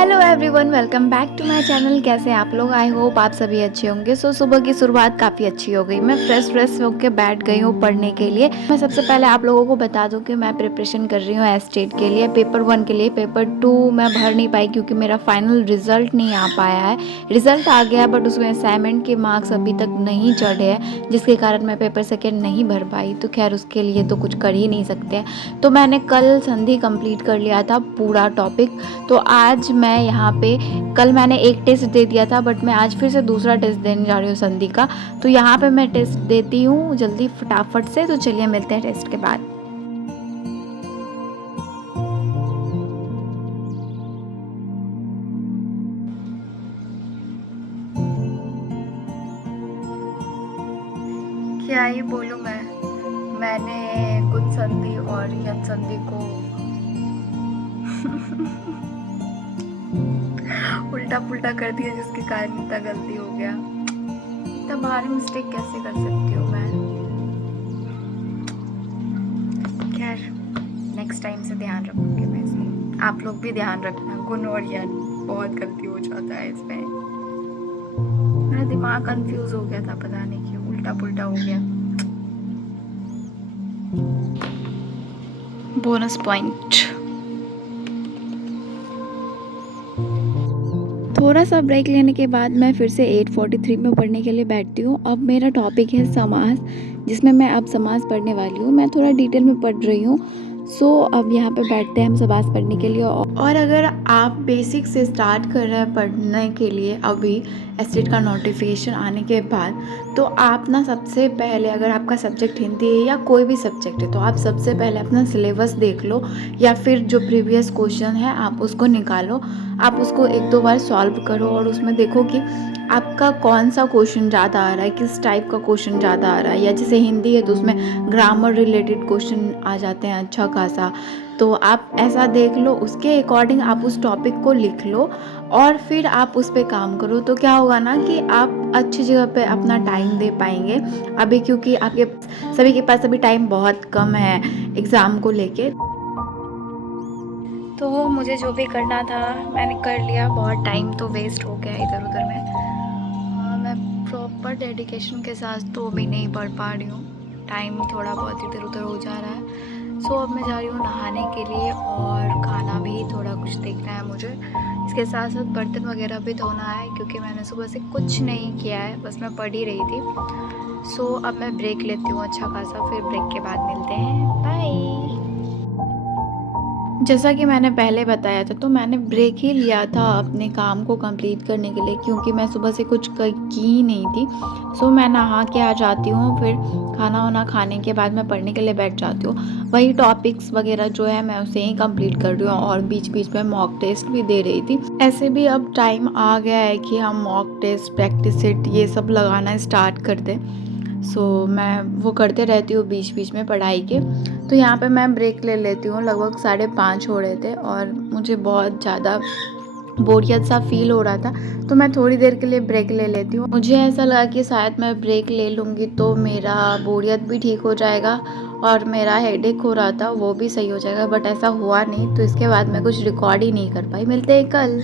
Hello everyone, welcome back to my channel. कैसे हैं आप लोग? आई होप आप सभी अच्छे होंगे। सुबह की शुरुआत काफ़ी अच्छी हो गई। मैं फ्रेश होकर बैठ गई हूँ पढ़ने के लिए। मैं सबसे पहले आप लोगों को बता दूं कि मैं प्रिपरेशन कर रही हूँ एस्टेट के लिए, पेपर 1 के लिए। पेपर 2 मैं भर नहीं पाई क्योंकि मेरा फाइनल रिजल्ट नहीं आ पाया है। रिजल्ट आ गया बट उसमें असाइनमेंट के मार्क्स अभी तक नहीं चढ़े हैं, जिसके कारण मैं पेपर 2 नहीं भर पाई। तो खैर उसके लिए तो कुछ कर ही नहीं सकते। तो मैंने कल संधि कंप्लीट कर लिया था पूरा टॉपिक। तो आज मैं यहाँ पे, कल मैंने एक टेस्ट दे दिया था बट मैं आज फिर से दूसरा टेस्ट देने जा रही हूँ संधि का। तो यहाँ पे मैं टेस्ट देती हूँ जल्दी फटाफट से। तो चलिए मिलते हैं टेस्ट के बाद। क्या ही बोलूँ मैंने कुछ संधि और यन संधि को उल्टा पुल्टा कर दिया, जिसके कारण इतना गलती हो गया। इतना भारी मिस्टेक कैसे कर सकती हूँ मैं? खैर नेक्स्ट टाइम से ध्यान रखूंगी मैं इसमें। आप लोग भी ध्यान रखना, गुण और यन बहुत गलती हो जाता है इसमें। मेरा दिमाग कंफ्यूज हो गया था, पता नहीं क्यों उल्टा पुल्टा हो गया। Bonus point. थोड़ा सा ब्रेक लेने के बाद मैं फिर से 8:43 में पढ़ने के लिए बैठती हूँ। अब मेरा टॉपिक है समास, जिसमें मैं अब समास पढ़ने वाली हूँ। मैं थोड़ा डिटेल में पढ़ रही हूँ। अब यहाँ पे बैठते हैं हम समास पढ़ने के लिए। और अगर आप बेसिक से स्टार्ट कर रहे हैं पढ़ने के लिए अभी एस्टेट का नोटिफिकेशन आने के बाद, तो आप ना सबसे पहले, अगर आपका सब्जेक्ट हिंदी है या कोई भी सब्जेक्ट है, तो आप सबसे पहले अपना सिलेबस देख लो या फिर जो प्रीवियस क्वेश्चन है आप उसको निकालो। आप उसको 1-2 बार सॉल्व करो और उसमें देखो कि आपका कौन सा क्वेश्चन ज़्यादा आ रहा है, किस टाइप का क्वेश्चन ज़्यादा आ रहा है। या जैसे हिंदी है तो उसमें ग्रामर रिलेटेड क्वेश्चन आ जाते हैं अच्छा खासा। तो आप ऐसा देख लो, उसके अकॉर्डिंग आप उस टॉपिक को लिख लो और फिर आप उस पर काम करो। तो क्या होगा ना कि आप अच्छी जगह पे अपना टाइम दे पाएंगे अभी, क्योंकि आपके सभी के पास अभी टाइम बहुत कम है एग्ज़ाम को लेके। तो मुझे जो भी करना था मैंने कर लिया। बहुत टाइम तो वेस्ट हो गया इधर उधर में। मैं प्रॉपर डेडिकेशन के साथ तो अभी नहीं पढ़ पा रही हूँ। टाइम थोड़ा बहुत इधर उधर हो जा रहा है। अब मैं जा रही हूँ नहाने के लिए और खाना भी थोड़ा कुछ देखना है मुझे। इसके साथ साथ बर्तन वगैरह भी धोना है क्योंकि मैंने सुबह से कुछ नहीं किया है, बस मैं पढ़ ही रही थी। अब मैं ब्रेक लेती हूँ अच्छा खासा, फिर ब्रेक के बाद मिलते हैं। बाय। जैसा कि मैंने पहले बताया था, तो मैंने ब्रेक ही लिया था अपने काम को कंप्लीट करने के लिए, क्योंकि मैं सुबह से कुछ की ही नहीं थी। मैं नहा के आ जाती हूँ, फिर खाना वाना खाने के बाद मैं पढ़ने के लिए बैठ जाती हूँ। वही टॉपिक्स वगैरह जो है मैं उसे ही कंप्लीट कर रही हूँ और बीच बीच में मॉक टेस्ट भी दे रही थी। ऐसे भी अब टाइम आ गया है कि हम मॉक टेस्ट, प्रैक्टिस सेट ये सब लगाना स्टार्ट कर दें। मैं वो करते रहती हूँ बीच बीच में पढ़ाई के। तो यहाँ पे मैं ब्रेक ले लेती हूँ। लगभग 5:30 हो रहे थे और मुझे बहुत ज़्यादा बोरियत सा फील हो रहा था, तो मैं थोड़ी देर के लिए ब्रेक ले लेती हूँ। मुझे ऐसा लगा कि शायद मैं ब्रेक ले लूँगी तो मेरा बोरियत भी ठीक हो जाएगा और मेरा हेडेक हो रहा था वो भी सही हो जाएगा, बट ऐसा हुआ नहीं। तो इसके बाद मैं कुछ रिकॉर्ड ही नहीं कर पाई। मिलते हैं कल।